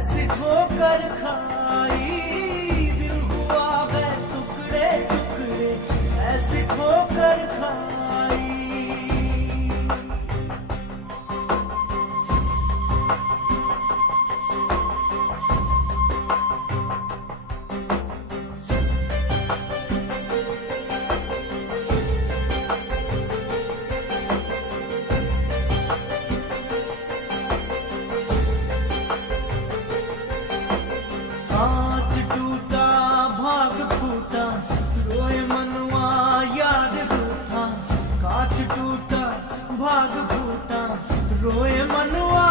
ऐसी ठोकर खाई, दिल हुआ है टुकड़े टुकड़े, ऐसी ठोकर खाई। कांच टूटा भाग फूटा, रोए मनवा याद रूठा। कांच टूटा भाग फूटा, रोए मनवा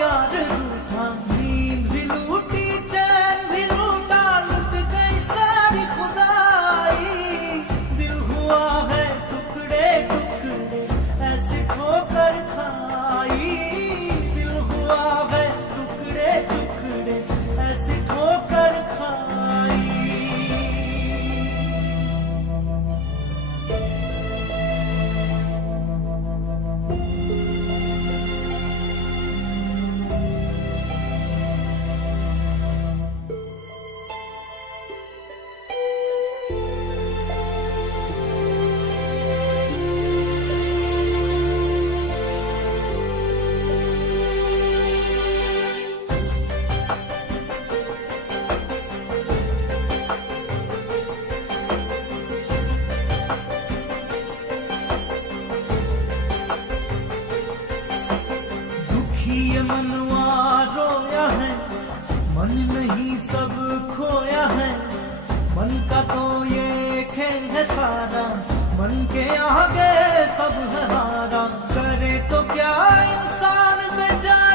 याद रूठा। नींद भी लूटी चैन भी लूटा, लुट गई सारी खुदाई। दिल हुआ है टुकड़े टुकड़े, ऐसी ठोकर खाई। दिल हुआ है टुकड़े टुकड़े, ऐसी ठोकर खाई। ये मनवा रोया है, मन नहीं सब खोया है। मन का तो ये खेल है सारा, मन के आगे सब है हारा। करे तो क्या इंसान बेचारा।